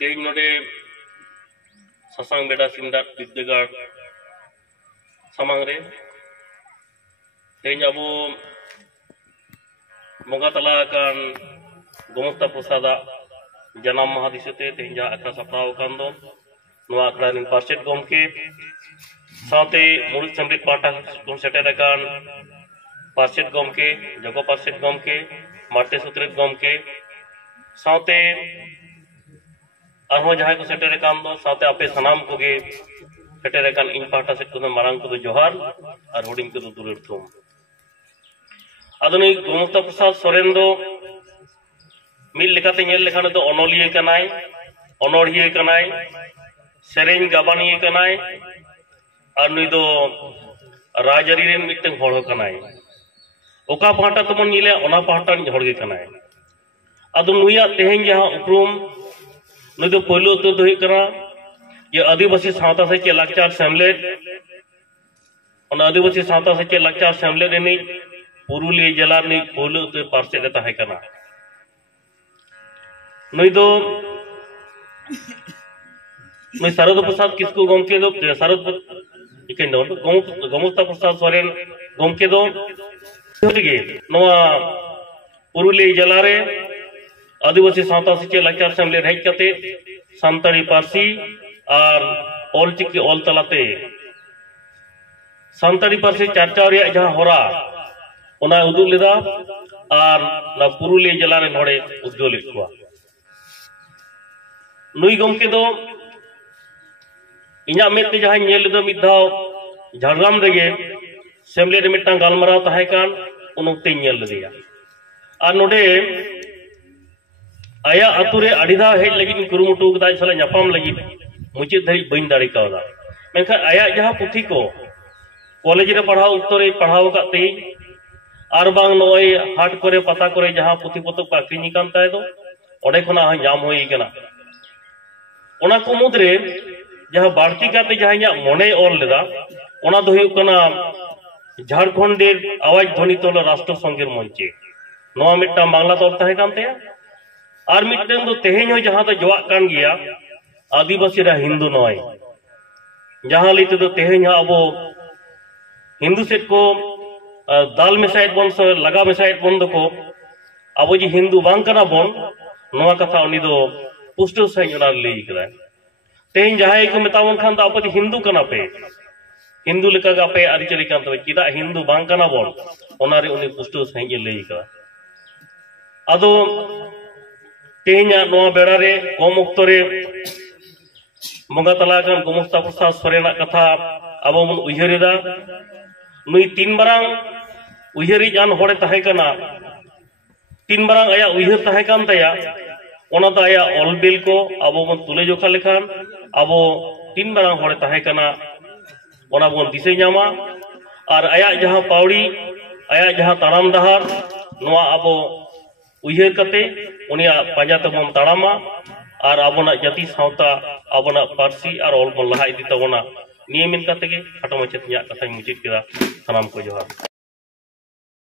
तेज नोडे ससांग बेड़ा सिमडाट बिद्दागार सामांग रे तेज अबो बंगा तला कान गोमुक्ता प्रसाद जन्म माह दिसते तेज आखड़ा सप्ताह कान दो नवा आखड़ा निन पार्षद गोमके साथे मुरुद सेमरेट पाटा कोन सेटेर कान पार्षद गोमके जगो पार्षद गोमके माटे सुत्रेत गोमके साथे आरो जहां को सेटेर कान दो साथे आपे सनाम कोगे सेटेर कान इन पाटा से को मारांग को जोहार और हुडिंग को दुलुर थुम आधुनिक गोमुक्ता प्रसाद सोरेन दो मिल लेखाते नेल लेखाने दो अनोलिये कनाय अनोड़िये कनाय सेरेंग गाबानिये कनाय और नुई दो राजरी रेन मिटन होड़ कनाय ओका पाटा तमन नीले ओना पाटा होड़ गे कनाय आदो नुया तेहें जहां उपरूम नुई दो पहलो तो हुई कना ये आदिवासी सावता से चे लाचार सेमलेट ओना आदिवासी सावता से चे लाचार सेमलेट एनी पुरुलिया जिला नि पहलो तो पार्षद रे ताहे कना नुई दो नुई शारद प्रसाद किसको गोमके दो शारद इकेन दो गोमुक्ता प्रसाद सोरेन गोमके दो गे नवा पुरुलिया जिला रे आदिवासी सावता से लाचार सेमलेट हेज कते सानताड़ी पार्सी और ऑलचिकी ऑल तलाते सानताड़ी पार्सी चर्चा रे जहां होरा ओना उदुग लेदा और ना पुरुलिया जिला रे नोड़े उद्योग लिखवा नुई गोमके दो इना मेते जहां नेल दो मिद धाव झारग्राम रेगे सेमले रे मिटांग गालमाराव ताहे कान उनते नेल लेया और नोडे आया अतुरे अडिधा हेज लगी कुरुमुटु कदा सला न्यापाम लगी मुचित धरी बइन दाड़ी कावदा मेनखा आया जहां पुथी को कॉलेज रे पढ़ाव उत्तरे पढ़ाव काते और बांग नोय हाट करे पता करे जहां पुथी पतक पाकिनी कान ताय दो ओडे खना जाम होई कना ओना को मुद्रे जहां बाड़ती काते जहां मने ऑल लेदा ओना दो हुई कना झारखंडेर आवाज ध्वनि तोला राष्ट्र संघेर मंचे नोआ मिट्टा बांग्ला तोल ताहे कान तया और मिट्टन दो तेहें हो जहां तो जोआ कान गया आदिवासी रा हिंदू नय जहां लेते दो तेहें अबो हिंदू सेट को दाल मिसाइट बन से लगा मिसाइट बन दो को अब जी हिंदू बांग कना बन नोआ कथा उनी दो पुष्टो सही ओना लई करा तेहें जहां को मेतावन खान तो आप हिंदू कना पे हिंदू लेका गा पे आरिचरी कान तबे किदा हिंदू बांग कना बन ओना रे उनी पुष्टो सही लई करा आदो तेहें नोआ बेड़ा रे कम उक्तो रे बंगा तला कान गोमुक्ता प्रसाद सोरेना कथा अब मन उयहरेदा नुई तीन बारांग उयहरी जान होड़े ताहे कना तीन बारांग आया उयहर ताहे कान तया ओना तो आया ऑलबिल को अब मन तुले जोखा लेखान अब तीन बारांग होड़े ताहे कना ओना बन दिसे ᱧᱟᱢᱟ और आया जहां पावड़ी आया जहां ताराम डहार नोआ अब उयहर कते उनिया पाजा तबन तारामा और आबोना जाति सावता आबोना पार्सी और ऑल बन लहा इदी तबोना नियमित कते के खाटो मचेत nya कथा मुचित केदा सलाम को जोहार।